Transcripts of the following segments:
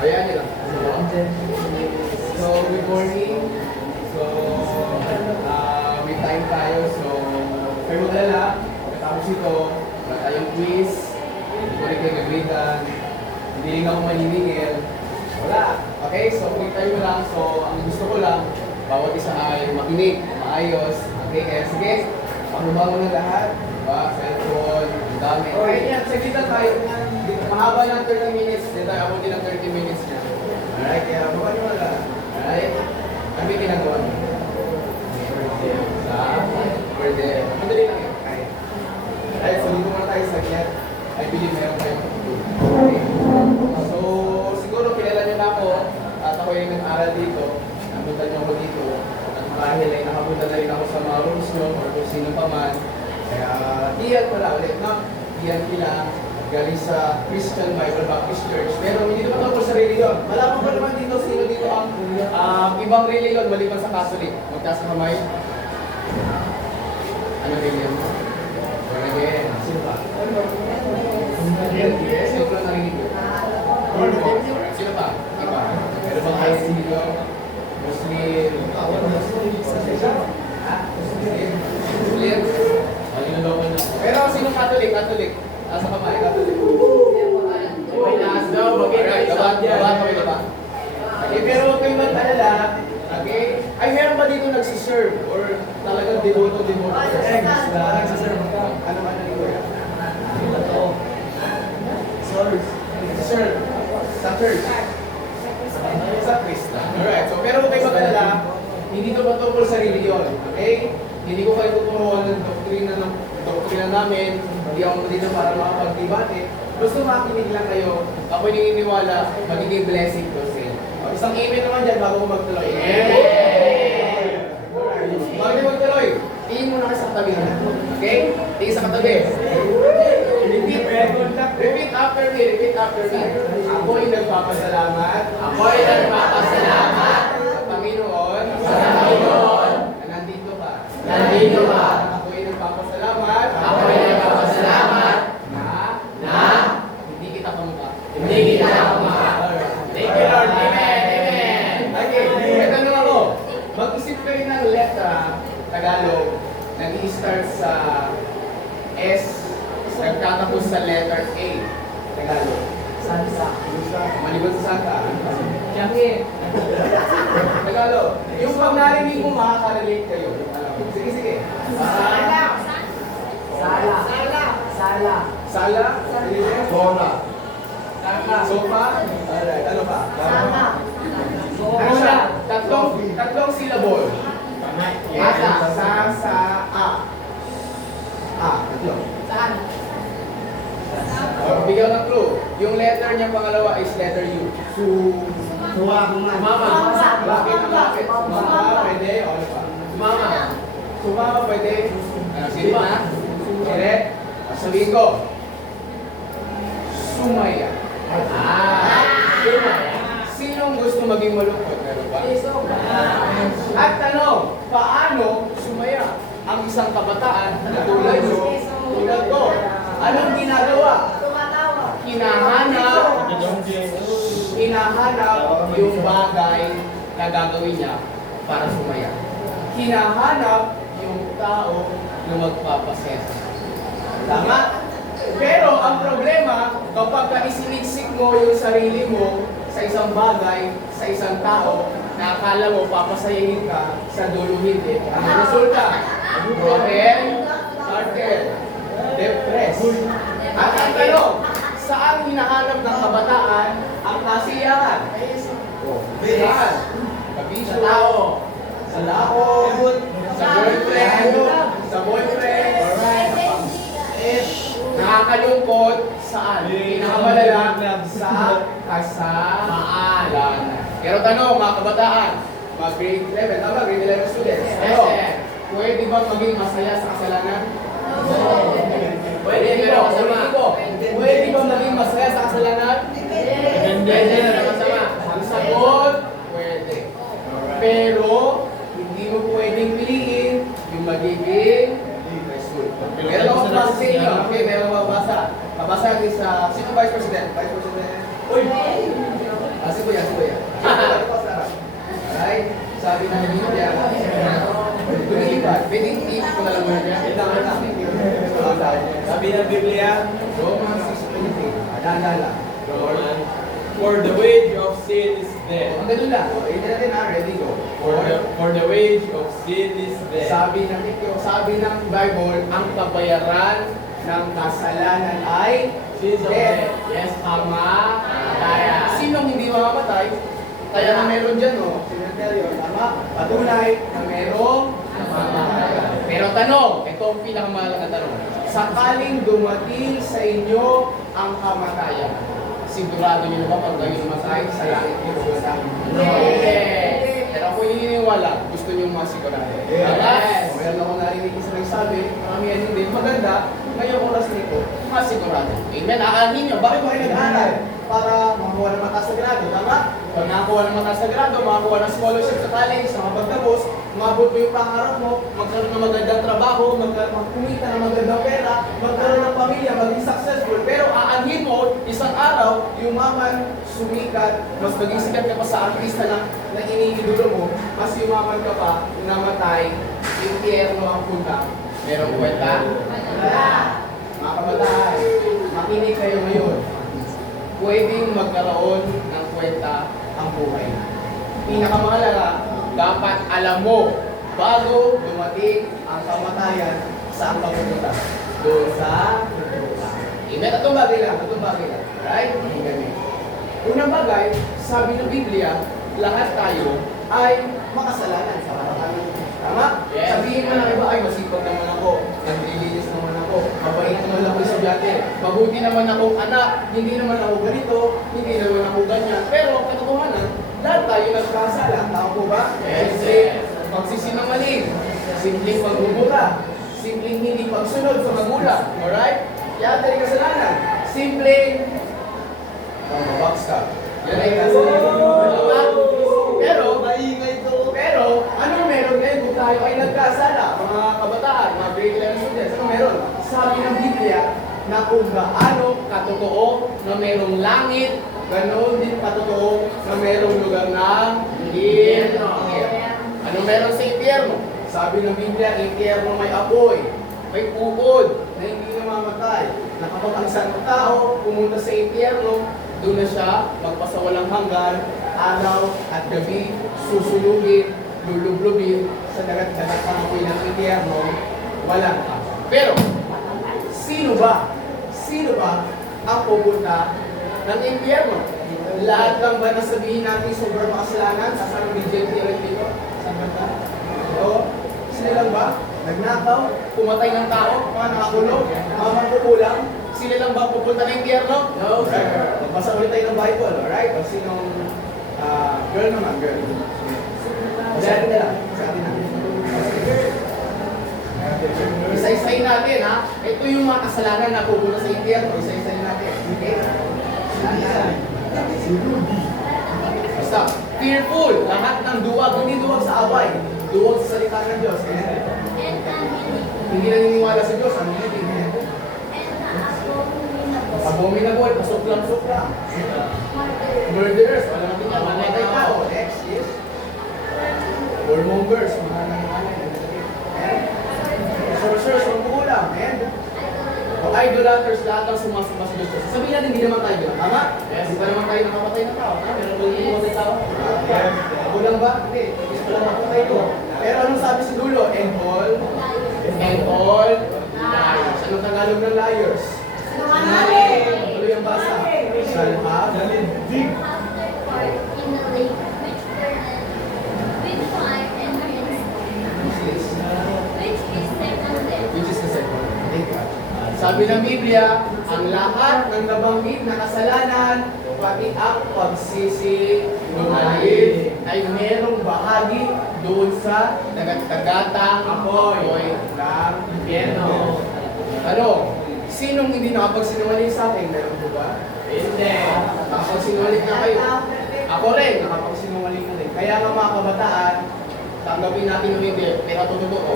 Ayan nila. So, good morning. So, may time tayo. So, kayo mag-alala. Pagkatapos ito, wala tayong quiz. Hindi ko rin kayo gagritan. Hindi rin ako maniningil. Wala. Okay? So, kung tayo lang. So, ang gusto ko lang, bawat isa ay makinig, maayos. Okay? Kaya sige, panubago na lahat. Diba? Cellphone, ang dami. Okay, yan. Sige lang tayo. Mahaba ng 30 minutes. Hindi tayo ako din ng 30 minutes niya. Alright? Kaya mapaniwala. Alright? Ano yung ginagawa mo? Pwede. Madali lang yun. Kaya. Alright, so dito muna tayo sa kanya. I believe meron tayong matutulog. Okay? So, siguro kilala niyo na ako at ako yung nag-aral dito. Napunta niyo ako dito. At marahil ay nakapunta na rin ako sa mga rooms niyo or kung sino pa man. Kaya, iyan pala ulit. Iyan kila galing sa Christian Bible Baptist Church. Pero hindi naman ako sa religion. Malaman ko naman dito sino dito ang ibang religion maliban sa Catholic. Magtaas na kamay. Ano religion mo? Born again. Sino pa? Yes, sino pa narinig ko? Sino pa? Iba. Pero bang kayo dito? Muslim. Muslim? Pero sino Catholic? Catholic. Asa ka ba? Catholic. May naas daw. Baba. Okay, pero huwag kayo mag-alala. Okay? Ay, meron ba dito nagsiserve? Or talagang devoto? Nagsiserve. Ano dito yan? Serve. Sa church. Sa Krista. Alright. So, pero huwag kayo mag-alala. Hindi ito patungkol sa religion. Okay? Hindi ko kayo tuturuan ng doktrina namin. Hindi ako dito para makapag-debate. Gusto makinig lang kayo. Ako naniniwala, magiging blessing to sila. Isang amen naman dyan bago ko magtuloy. Amen! Bago ko magtuloy, tingin muna kayo sa katabi na. Okay? Tingin sa katabi. Repeat after me. Ako'y nagpapasalamat. Sa Panginoon. Na nandito ka. Ako'y nagpapasalamat. Na hindi kita kamukha. Thank you, Lord. Amen. Okay, ito naman ako. Mag-isip kayo ng letra, Tagalog, nag-i-start sa S, nagtatapos sa letter A, Tagalog. Santa. Maliban sa Santa. Tiyangi. Tagalog. Yung pag narinig mo, makaka-relate kayo. Sige. Sala. Sofa. Alright, ano pa? Ano siya? Tatlong syllable. Tatlong. Saan? Bigyan ng clue. Yung letter niya pangalawa is letter U. Sumama. Bakit? Sumama, pwede. O ano pa? Sumama, pwede. Sino na? Siret. Sabihin ko. Sumaya. Sinong gusto maging malungkot? Meron ba? At tanong, paano sumaya ang isang kabataan na tulad ko? Anong ginagawa? Hinahanap yung bagay na gagawin niya para sumaya. Hinahanap yung tao na magpapasaya. Tama? Pero ang problema, kapag isiniksik mo yung sarili mo sa isang bagay, sa isang tao, na akala mo papasayahin ka, sa dulo hindi. Ang resulta, broken, started, depressed. At ang tanong, saan hinahanap ng kabataan ang kasiyahan? Saan? Sa tao, sa laot, sa boyfriend, nakakalungkot, saan? Pinakamalala, sa kasalanan. Pero tanong, mga kabataan, mga grade 11, tama, grade 11 students. Pero, pwede ba maging masaya sa kasalanan? Pwede, pero kasama. Pwede ba maging masaya sa kasalanan? Pwede na kasama. Ang sagot, pwede. Pero, hindi mo pwedeng piliin yung magiging result. Meron ako sa sa inyo. Okay, meron mabasa. Mabasa natin sa, sino Vice President? Vice President? Uy! Si ng Biblia? Romans 6:23. Alala. Roman. For the wage of sin is death. Ang ganun lang. Ito natin ha. Ready, go. For the wage of sin is death. Sabi ng Bible, ang kabayaran ng kasalanan ay Sins of death. death. Yes, kamatayan. Sinong hindi mamamatay? Kaya na meron dyan, no? Cemetery, tama? Patunay na merong kamatayan. Pero tanong, ito ang pinakamahalaga tanong. Sakaling dumating sa inyo ang kamatayan, sigurado niyo ba pag kayo namatay sa langit niyo pupunta? Yes! Pero ako yung naniniwala, gusto niyo masigurado. Yes! Meron ako narinig isa nagsabi, maramihan hindi, maganda, ngayong oras nito, masigurado. Amen? Aanin niyo, bakit ba kayo nag-aaral? Para makakuha ng mataas na grado, tama? Pag nakakuha ng mataas na grado, makakuha ng scholarship sa college, sa mapagtapos, umabot mo yung pangarap mo, magkaroon ng magandang trabaho, magkumita ng magandang pera, magkaroon ng pamilya, maging successful. Pero aanhin mo, isang araw, yumaman, sumikat, mas maging sikat ka pa sa artista na iniidolo mo, mas yumaman ka pa, namatay, impyerno ang punta. Merong kwenta? Wala. Mga kabataan, makinig kayo ngayon. Pwedeng magkaroon ng kwenta ang buhay. Pinakamahalaga, dapat alam mo bago dumating ang kamatayan sa ang papupunta. Doon sa Amen. Itong bagay lang. Right? Amen. Unang bagay, sabi ng Biblia, lahat tayo ay makasalanan sa harapan. Tama? Yes. Sabihin mo ng iba, ay masipag naman ako, naglilinis naman ako, mabait naman ako sa estudyante, mabuti naman akong anak, hindi naman ako ganito, hindi naman ako ganyan. Pero katotohanan, lahat tayo nagkasala. Tama po ba? Yes. Pagsisinungaling, simpleng pagbubura, simpleng hindi pagsunod sa magulang. Alright? Yan tayo kasalanan. Simpleng backstab. Yan ay kasalanan. Pero, anong meron ngayon kung tayo ay nagkasala? Mga kabataan, mga grade 11 students, ano meron? Sabi ng Biblia na kung gaano katotoo na merong langit, ganoon din katotoo na merong lugar ng impyerno. Ano meron sa impyerno? Sabi ng Biblia, impyerno may apoy, may pukod na hindi namamatay. Na kapag ang isang tao pumunta sa impyerno, doon na siya magpasawalang hanggan, araw at gabi, susunugin, lulublubin sa dagat-dagat ng apoy ng impyerno, walang tao. Pero, sino ba ang pupunta ng impyerno? Lahat lang ba nasabihin natin sobrang makasalanan? Saan ang BJT rin dito? Saan ba ito? Oo. Sila lang ba? Nagnakaw? Pumatay ng tao? Mga nakakulong? Mga magkukulang? Sila lang ba pupunta ng impyerno? No, sir. Magbasa ulit tayo ng Bible, alright? O sinong girl naman, girl. Sabi na lang. Sabi natin. Isa-isayin natin, ha? Ito yung mga kasalanan na pupunta sa impyerno. Isa-isayin natin. Okay? Basta, fearful. Lahat ng duwag, hindi duwag sa away. Duwag sa salita ng Diyos. Hindi naniniwala sa Diyos. Ang hindi. Abominable. Pasok-lang. Murderers. Wala natin yan. Mamatay tao. Next is warmongers. Mga nangyayari. Sorcerers. Magkukulang. And idolaters, lahat ng sumasamba sa Diyos. Sabihin natin, hindi naman tayo doon. Tama? Yes. Hindi pa naman tayo nakapatay ng tao. Meron ba hindi namatay tao? Yes. Kulang ba? Hindi. Gusto lang nakapatay ko. Pero anong sabi sa dulo? And all liars. Anong Tagalog ng liars? Tuloy ang basa. Shall have dig. Which is the second. Sabi ng Biblia, ang lahat ng nabanggit na kasalanan, pati ang pagsisinungaling, ay merong bahagi doon sa dagat-dagatang apoy ng impyerno. Ano? Sinong hindi nakapagsinungaling sa akin? Meron po ba? Hindi. Nakapagsinungaling na kayo. Ako rin, nakapagsinungaling na rin. Kaya nga mga kabataan, tanggapin natin o hindi, pero totoo,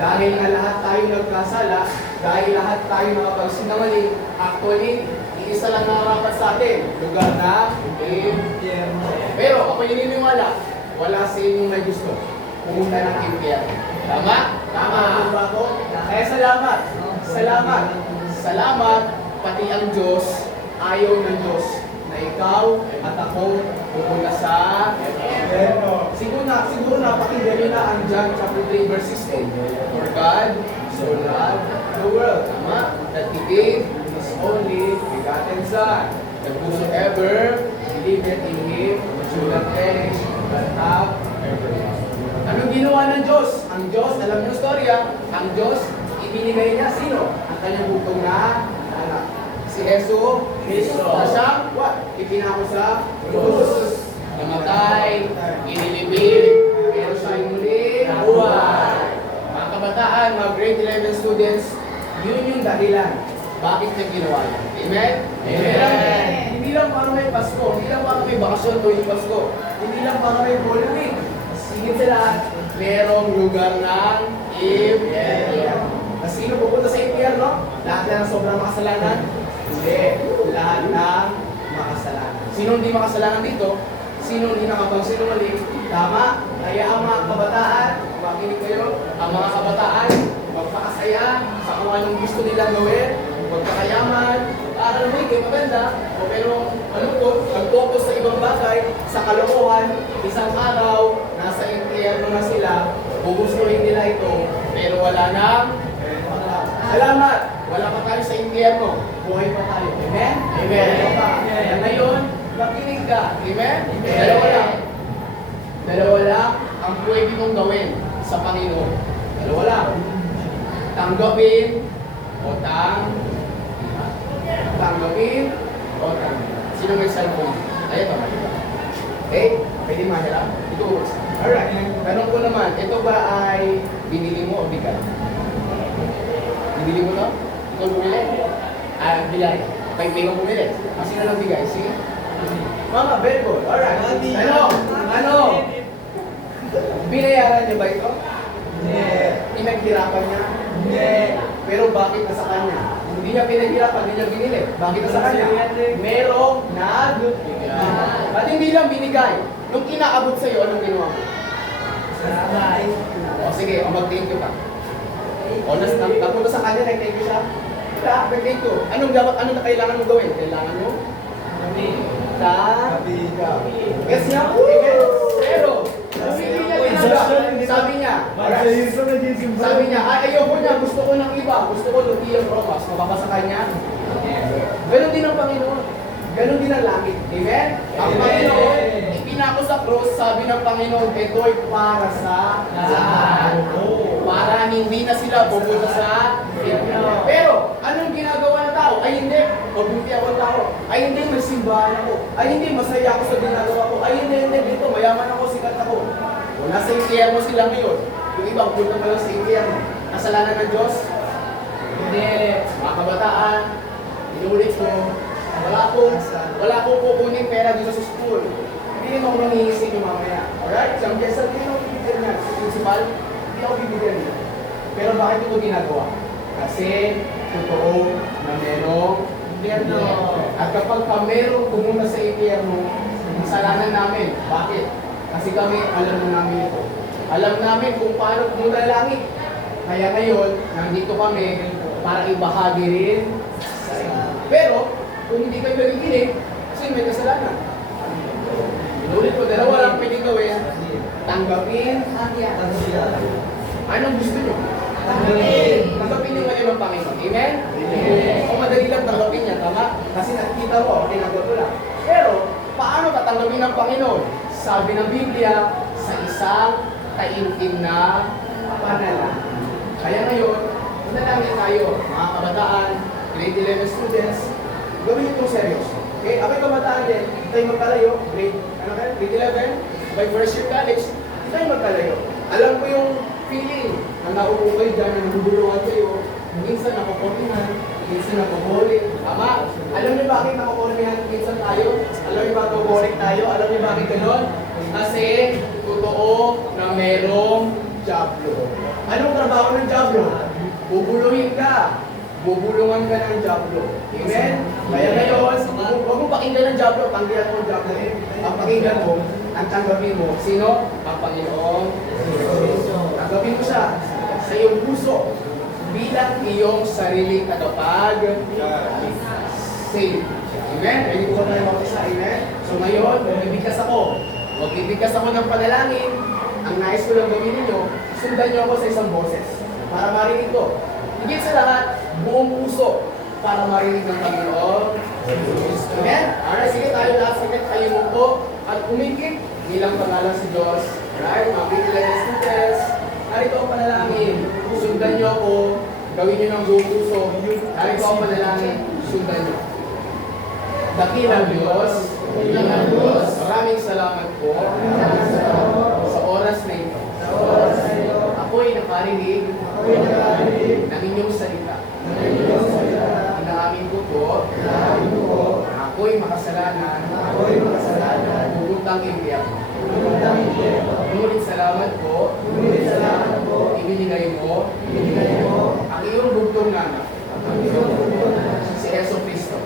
dahil nga lahat tayo nagkasala, dahil lahat tayo nakapagsinungaling, actually, iisa lang nakarapat sa atin, lugar na impyerno. Pero ako naniniwala, wala sa inyong may gusto pumunta ng impyerno. Tama? Tama. Kaya salamat. salamat, pati ang Diyos, ayaw ng Diyos na ikaw at ako pupunta sa siguro napakinggan nyo na ang John chapter 3 verse 16. For God so loved the world, tama? That He gave His only begotten Son, that whosoever believeth in Him should not perish but have everlasting. Anong ginawa ng Diyos? Ang Diyos, alam niyo storya, ang Diyos, ibinigay niya sino? Ang kanyang butong na anak. Si Yesu Cristo. Na siyang, what? Ipinako sa krus. Namatay, inilibing, pero siya ay muli nabuhay. Mga kabataan, mga grade 11 students, yun yung dahilan. Bakit niya ginawa yan? Amen? Amen. Hindi lang para may Pasko, hindi lang para may bakasyon tuwing Pasko, hindi lang para may Holy Week. Higit sa lahat, merong lugar ng impyerno. Sino pupunta sa impyerno? Lahat na ng sobrang makasalanan? Hindi. Lahat ng makasalanan. Sino hindi makasalanan dito? Sino hindi nakapagsinungaling? Tama. Kaya ang mga kabataan, makinig kayo, ang mga kabataan, magpakasaya sa kung anong gusto nilang gawin, magpakayaman, para naman kayo maganda, o pero mag-focus sa ibang bagay, sa kalokohan, isang araw, nasa impyerno na sila, gugustuhin nila ito, pero wala nang salamat! Wala pa tayo sa impyerno, buhay pa tayo. Amen? Amen. Kaya ngayon, makinig ka. Amen? Dalawa lang ang pwede mong gawin sa Panginoon. Dalawa lang. Tanggapin o tanggapin o sino may cellphone? Ayan ba? Okay? Pwede mahirap? Ito works. Alright. Tanong ko naman, ito ba ay binili mo o bigat? Binili mo to? Ikaw bumili? Bilay. May kang bumili. Sino lang bigay? Sige. Mama, very good. Alright. Ano? Binayaran niyo ba ito? Hindi. Pinaghirapan niya? Hindi. Pero bakit nasa kanya? Hindi niya pinaghirapan, hindi niya binili. Bakit nasa kanya? Merong at hindi lang binigay. Nung inaabot sa'yo, anong ginawa mo? O sige, mag-thank you ka. O napunta sa kanya, nag-thank you siya? Wala, nag-thank you. Anong na kailangan mo gawin? Kailangan mo? Yes niya? Pero, sabi niya, ayoko niya, gusto ko ng iba, gusto ko Lupiang Romas, mababasa kanya. Ganon din ang Panginoon. Ganon din ang langit. Amen? Ang Panginoon, ipinako sa cross, sabi ng Panginoon, ito'y para sa lahat. Para hindi na sila pupunta sa impyerno. Pero, anong ginagawa ng tao? Ay hindi, mabuti ako ng tao. Ay hindi, may simbahan ako. Ay hindi, masaya ako sa ginagawa ko. Ay hindi, dito, mayaman ako, sikat ako. O nasa impyerno sila ngayon. Yung ibang punta pa lang sa impyerno. Kasalanan ng Diyos? Hindi. Mga kabataan, inulit ko, wala akong kukunin pera dito sa school. Hindi naman ako nangihisip yung mamaya. Alright? Siyang guest hindi ako bibigyan niya. Sa principal, hindi ako bibigyan niya. Pero bakit ito ginagawa? Kasi totoo na merong impyerno. At kapag merong pumunta sa impyerno, kasalanan namin. Bakit? Kasi kami, alam na namin ito. Alam namin kung paano pumunta sa langit. Kaya ngayon, nandito kami para ibahagi rin sa inyo. Pero, kung hindi kayo nagiginig, kasi may kasalanan. Inulit ko, dalawa lang pwede gawin. Tanggapin. Anong gusto nyo? Tanggapin nyo ngayon ng Panginoon. Amen? Kung madali lang tanggapin niya, tama? Kasi nakikita ko, tinanggap ko lang. Pero, paano tatanggapin ng Panginoon? Sabi ng Biblia, sa isang taimtim na panalangin. Kaya ngayon, manalangin tayo, mga kabataan, grade 11 students, gawin itong seryoso. Okay? Ako'y kabataan din, hindi tayo magkalayo, grade 11, by first year college, hindi tayo magkalayo. Alam ko yung feeling na naupo kayo dyan, na naguguluhan kayo, minsan nakukornihan, minsan nakukulik. Tama? Alam niyo bakit nakukornihan minsan tayo? Alam niyo bakit nakukulik tayo? Alam niyo bakit gano'n? Kasi totoo na merong Diablo. Anong trabaho ng Diablo? Bubuluhin ka. Bubulungan ka ng Diablo. Amen? Kaya ngayon, huwag mo pakinggan ng Diablo, tanggihan mo ang Diablo. Ang pakinggan mo, ang tanggapin mo, sino? Ang Panginoon. Tanggapin mo siya sa iyong puso. bilang iyong sariling tagapag-save. Amen? Ready po ba tayo mag-isa? Amen? So ngayon, magbibigkas ako. Magbibigkas ako ng panalangin. Ang nais ko lang gawin ninyo, sundan niyo ako sa isang boses para marinig ko. Higit sa lahat, buong puso para marinig ng Panginoon. Amen? Alright, sige tayo lahat. Sige, tayo mo po at umikip bilang pangalan si Diyos. Alright, mga bigla students. Narito ang panalangin. Sundan niyo ako. Gawin niyo ng buong puso. Narito ang panalangin. Sundan niyo. Dakilang Diyos, maraming salamat po sa oras na ito. Ako'y nakarinig ng inyong salita. Inaamin ko po na ako'y makasalanan, pupuntang impyerno. Ngunit salamat po, ibinigay mo ang iyong bugtong na anak, si Yeso Cristo.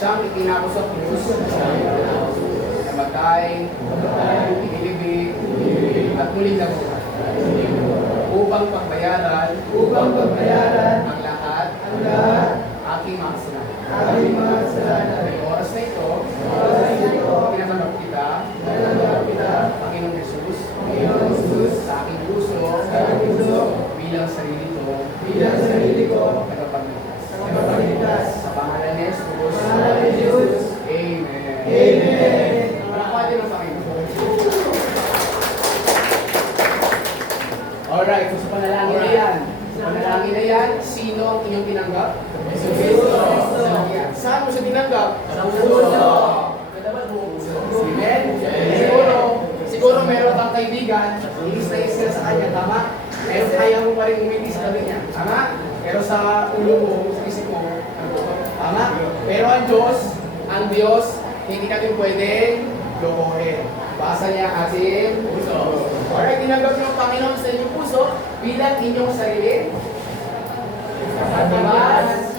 Siyang itinapos sa krus, namatay, inilibig, at muling nabuhay. Upang pagbayaran ang lahat aking mga kasalanan. May oras na ito, pinatanggap kita, Panginoong Jesus, sa aking puso, bilang sarili ko, tagapagligtas. Sa pangalan ni Jesus, Amen. Palakpakan din ang Panginoon. Alright, so sa panalangin na yan, sino ang inyong tinanggap? Jesus Cristo. Saan mo siya tinanggap? Sa puso. Amen? Siguro meron kang kaibigan, inis na inis ka sa kanya, tama? Pero kaya mo pa rin umiti sa tabi niya, tama? Pero sa ulo mo, sa isip mo, tama? Pero ang Diyos, hindi natin pwedeng lokohin. Basa niya ating puso. Alright, tinanggap niyo ang Panginoon sa inyong puso bilang inyong sarili.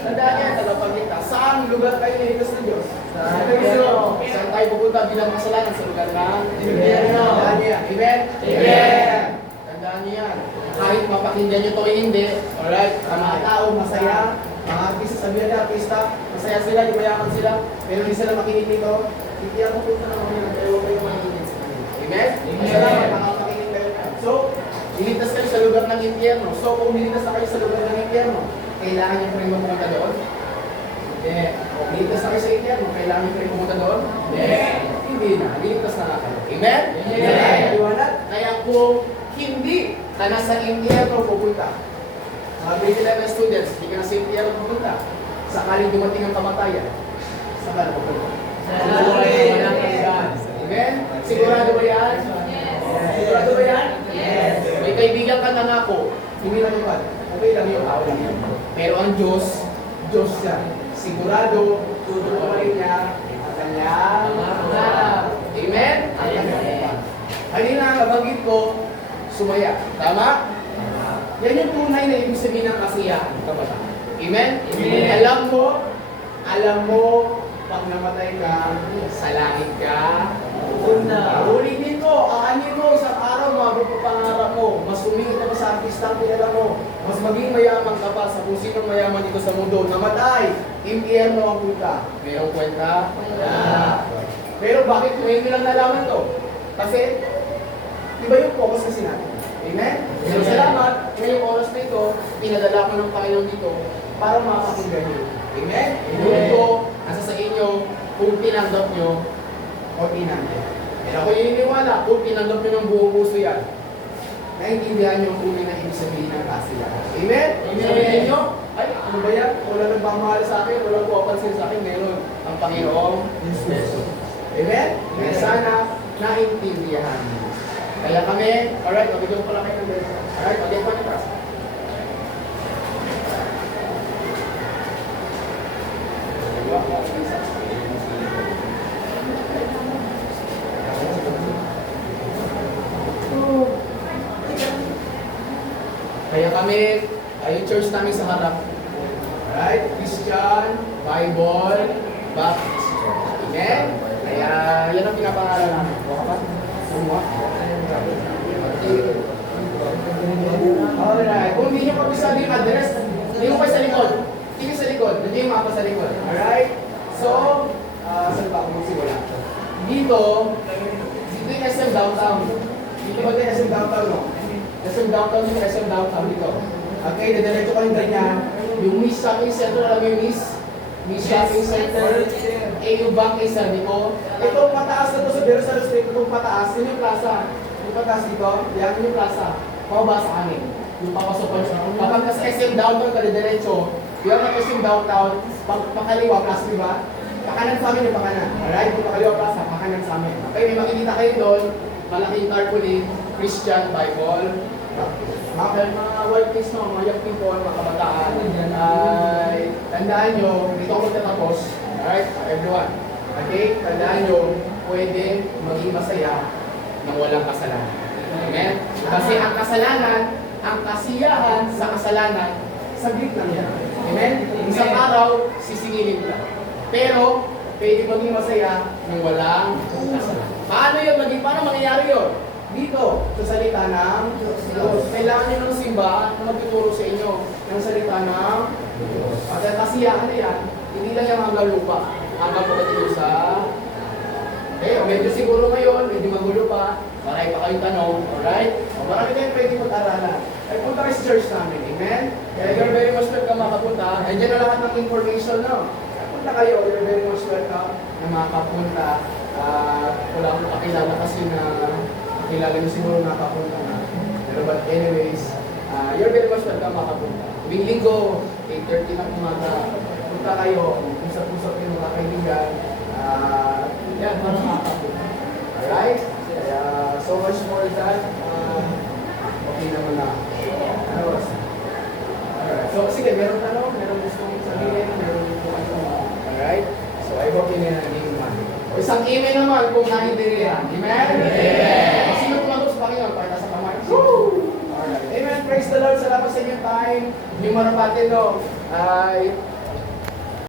Tandaan niya, tagapagligtas. Saan lugar kayo niligtas ng Diyos? Saan tayo pupunta bilang kasalanan sa lugar ng impyerno? Tandaan niya. Amen? Amen! Tandaan niyo yan. Kahit mapakinggan niyo ito hindi, alright, ang mga tao masaya, mga artista, sabihan niya, artista, masaya sila, ibayakan sila, pero hindi sila makinig nito, hindi ako punta na kami ng kayo kayo makinig sa kanila. Amen? Salamat, makakakinig kayo na. So, niligtas kayo sa lugar ng impyerno. So, kung niligtas na kayo sa lugar ng impyerno, kailangan niyo pa rin pumunta doon? Hindi. Kung niligtas na kayo sa impyerno, kailangan niyo pa rin pumunta doon? Hindi na. Niligtas na kayo. Amen? Amen? Kaya kung hindi ka na sa impyerno pupunta, mga grade 11 students, hindi ka na sa impyerno pupunta, sakaling dumating ang kamatayan, saan ka na pupunta? Amen? Sigurado ba yan? Sigurado ba yan? Yes. May kaibigan ka na nako, hindi na naman. Okay lang yung tao lang yan. Pero ang Diyos siya. Sigurado, tutuparin niya ang kanyang pangarap. Amen? Ang kanyang pangarap. Kanina, nabanggit ko, sumaya. Tama? Yan yung tunay na ibig sabihin ng kasiyahan, kabataan. Amen? Alam mo, pag namatay ka, sa langit ka, ulitin mo, aanin mo, isang araw, mabot mo pangarap mo, mas humingin ka sa artistang pinala mo, mas maging mayaman ka pa sa kung sino mayaman dito sa mundo, namatay, impyerno ang punta. Mayroong kwenta? Pero bakit ngayon nilang nalaman to? Kasi, iba yung focus kasi natin. Amen? So, salamat, ngayong oras na ito, pinadala ko ng Panginoon dito para makakapagyan nyo. Amen? Inulit ko, nasa sa inyo, kung tinanggap nyo o tinanggap. And ako yuniniwala, kung tinanggap nyo ng buong puso yan, naintindihan nyo kung may ibig sabihin ng kasiyahan. Amen? Sabihin nyo, ay, ano ba yan? Wala nagmamahal sa akin, wala pumapansin sa akin, meron ang Panginoong Jesus. Amen? Kaya sana, naintindihan nyo. Kaya kami, alright, mabigyan ko lang kayo ng beso. Alright, mabigyan ko ng beso. Kaya kami, yung church namin sa harap. Alright, Christian, Bible, Baptist. Amen? Kaya yan ang pinapangalan namin. Buka pa? Bumuha? Alright. Kung hindi nyo kabisado yung address, hindi mo pa sa likod. Tingin sa likod. Hindi yung mapa sa likod. Alright? So, saan ba ako magsimula? Dito yung SM Downtown. Dito ba yung SM Downtown, no? SM Downtown dito, SM Downtown dito. Okay, didiretso ko yung ganyan. Yung Miss Shopping Center, alam mo yung Miss? Miss Shopping Center. AU Bank is dito. Itong pataas na to sa Versailles Street, itong pataas, yun yung plaza. Yung pataas dito, yan yung plaza. Pababa sa amin. Yung papasokan siya. Kapag sa SM Downtown, kadidiretso, yun ang SM Downtown, pakaliwa, plaza, di ba? Pakanan sa amin yung pakanan. Alright, yung pakaliwa plaza, pakanan sa amin. Okay, may makikita kayo doon, malaking tarpaulin, Christian Bible. Mga white kids, no, mga young people, mga kabataan. Ay, tandaan nyo, dito ako magtatapos. Alright, everyone. Okay, tandaan nyo, pwede maging masaya nang walang kasalanan. Amen? Kasi ang kasalanan, ang kasiyahan sa kasalanan, saglit lang yan. Amen? Isang araw, sisingilin lang. Pero, pwede maging masaya nang walang kasalanan. Paano paano mangyayari yun? Dito, sa salita ng Diyos. Kailangan nyo ng simbahan na magtuturo sa inyo ng salita ng Diyos. At ang kasiyahan na yan, hindi lang yung hanggang lupa. Hanggang pagdating sa... medyo siguro ngayon, medyo magulo pa. Marami pa kayong tanong, alright? Marami tayong pwede mag-aralan. Ay, punta kayo sa church namin, amen? Kaya you're very much welcome makapunta. Andiyan na lahat ng information, no? Punta kayo, you're very much welcome na makapunta. Wala akong kakilala kasi na kilala nyo siguro nakapunta na. Pero but anyways, you're very much welcome makapunta. Tuwing linggo, 8:30 ng umaga, punta kayo, usap-usap yung mga kaibigan. Yan, para makapunta. Alright? Kaya, so much more than, okay naman na. Ano was? Alright. So, sige, meron tanong, meron gustong sabihin, meron gustong tanong. Alright? So, I hope yun yan ang iman. O isang amen naman kung naintindihan. Amen? Amen! Sino tumatos sa Panginoon? Pakita sa kamay. Woo! Alright. Amen. Praise the Lord. Salamat sa inyong time. Yung marapatin, no? Ay,